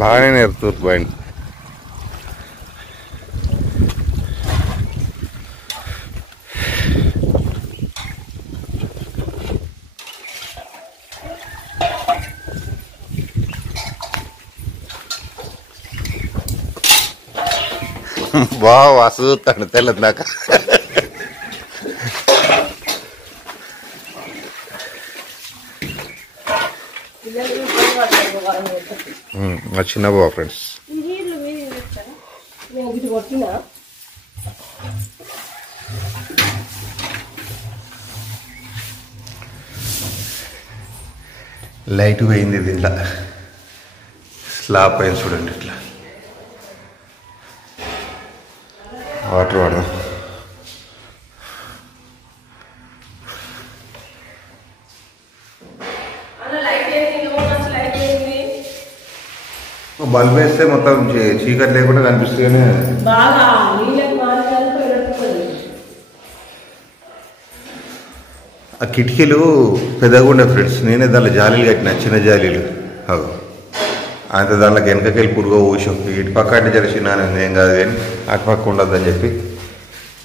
బాగానే నేర్పుతూ పోయింది. బాగా వస్తుంటాడు తెల్లది దాకా. చిన్న బాబు ఫ్రెండ్స్ లైట్ పోయింది దీంట్లో. స్లాబ్ పైన చూడండి ఇట్లా వాటర్ వాడదాం. బల్బ్ వేస్తే మొత్తం చీకటి లేకుండా కనిపిస్తుంది. ఆ కిటికీలు పెద్దగా ఉండే ఫ్రెండ్స్. నేనే దాంట్లో జాలీలు కట్టిన, చిన్న జాలీలు. అంతే దాంట్లోకి వెనకకెళ్ళి పురుగు ఊసాం. ఇటు పక్క అంటే జరిసిన ఏం కాదు కానీ అటు పక్క ఉండద్దని చెప్పి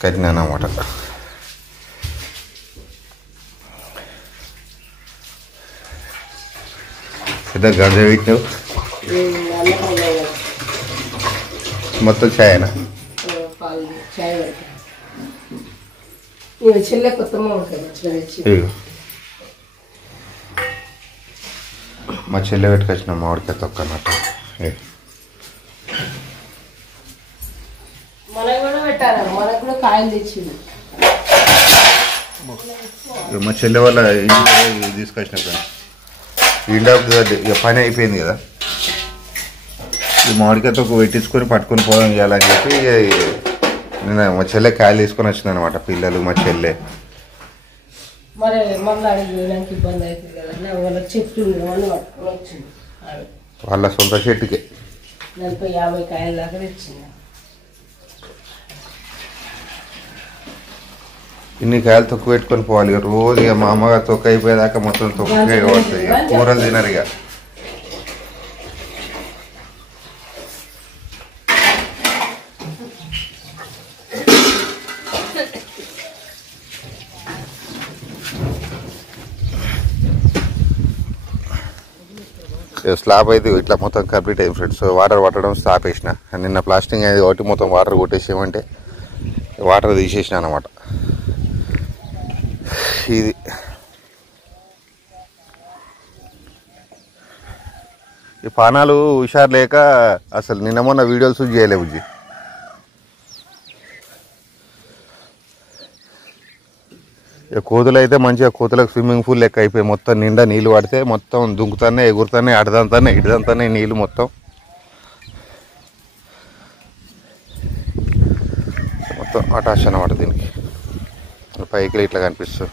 కట్టినాను అన్నమాట. పెద్ద గంజ పెట్టినావు మొత్తం ఛాయనా? మా చెల్లె పెట్టుకొచ్చిన మామిడికాయ తొక్క అన్నట్టు. మా చెల్లె వాళ్ళ ఇంటికి తీసుకొచ్చిన ఫ్రెండ్స్. ఇక పని అయిపోయింది కదా, ఈ మామిడికాయ తొక్క పెట్టించుకొని పట్టుకొని పోదాం చేయాలని చెప్పి నేను మా చెల్లె కాయలు తీసుకొని వచ్చింది అనమాట. పిల్లలు మా చెల్లె వాళ్ళ సొంత చెట్టుకే 40-50 కాయల దాకా తెచ్చింది. ఇన్ని కాయలు తొక్కు పెట్టుకొని పోవాలి. రోజు ఇక మా అమ్మగారు తొక్క అయిపోయేదాకా మొత్తం తొక్కకే పడుతుంది. కూరలు తినరు ఇక. స్లాబ్ అయితే ఇట్లా మొత్తం కంప్లీట్ అయింది ఫ్రెండ్స్. వాటర్ పట్టడం స్టాప్ చేసిన. నిన్న ప్లాస్టింగ్ అయింది కాబట్టి మొత్తం వాటర్ కొట్టేసామంటే వాటర్ తీసేసిన అనమాట. ఇది ఈ పానాలు హుషారు లేక అసలు నిన్న మొన్న వీడియోలు షూట్ చేయలే బుజ్జి. కోతులు అయితే మంచిగా కోతులకు స్విమ్మింగ్ పూల్ లెక్క అయిపోయి మొత్తం నిండా నీళ్ళు పడితే మొత్తం దుంకుతానే ఎగురుతానే అడదంతానే ఇడదంతానే నీళ్ళు మొత్తం అటాచ్ అన్నమాట. దీనికి పైకి ఇట్లా కనిపిస్తుంది.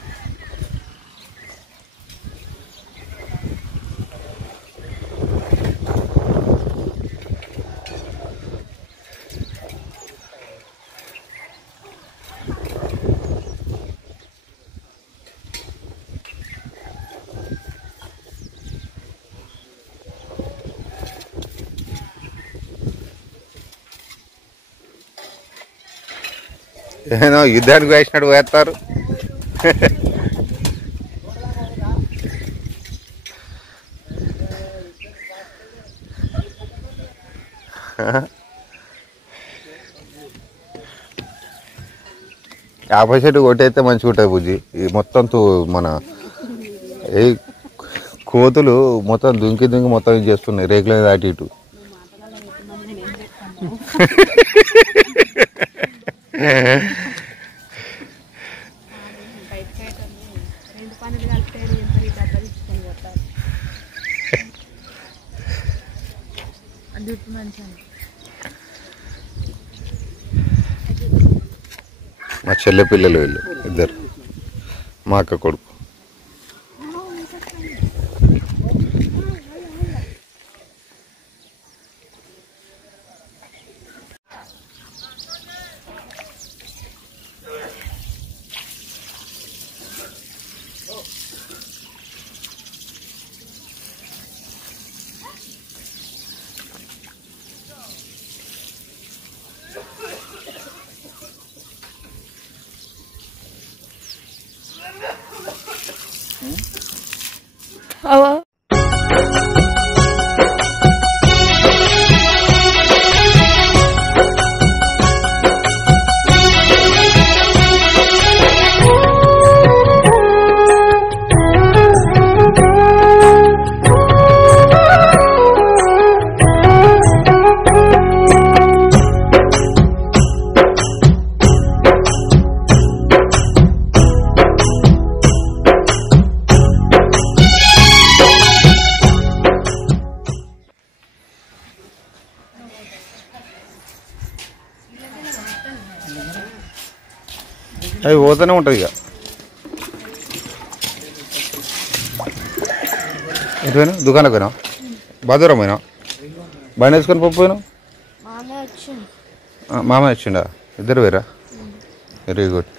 ఏదో యుద్ధానికి వేసినట్టు వేస్తారు. యాభై చెట్టు కొట్టయితే మంచిగా ఉంటుంది బుజ్జి. ఈ మొత్తం మన ఏ కోతులు మొత్తం దుంకి మొత్తం ఇది చేస్తున్నాయి రేకుల మీద అటు ఇటు. మా చెల్లె పిల్లలు వీళ్ళు ఇద్దరు, మా అక్క కొడుకు. అవి పోతూనే ఉంటుంది ఇక. ఎటు పోయినా దుకాణంకి పోయినా బాదూరం పోయినా బండి వేసుకొని పోయినావు. మామయ్య వచ్చిండా ఇద్దరు వేరా వెరీ గుడ్.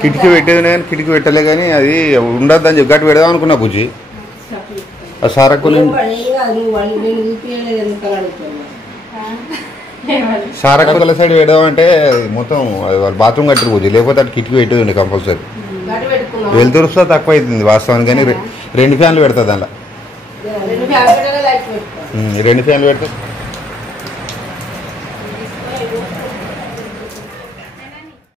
కిటికీ పెట్టేది కానీ కిటికీ పెట్టలే కానీ అది ఉండద్దని చెప్పి గట్టి పెడదాం అనుకున్నా బుజ్జి. ఆ సారక్కులు సారక్కుల సైడ్ పెడదామంటే మొత్తం వాళ్ళు బాత్రూమ్ కట్టిరు బుజ్జి, లేకపోతే అటు కిటికీ పెట్టేది ఉండే కంపల్సరీ. వెళ్తురుస్తా తక్కువ అవుతుంది వాస్తవానికి, కానీ 2 ఫ్యాన్లు పెడతా దానిలో. 2 ఫ్యాన్లు పెడతా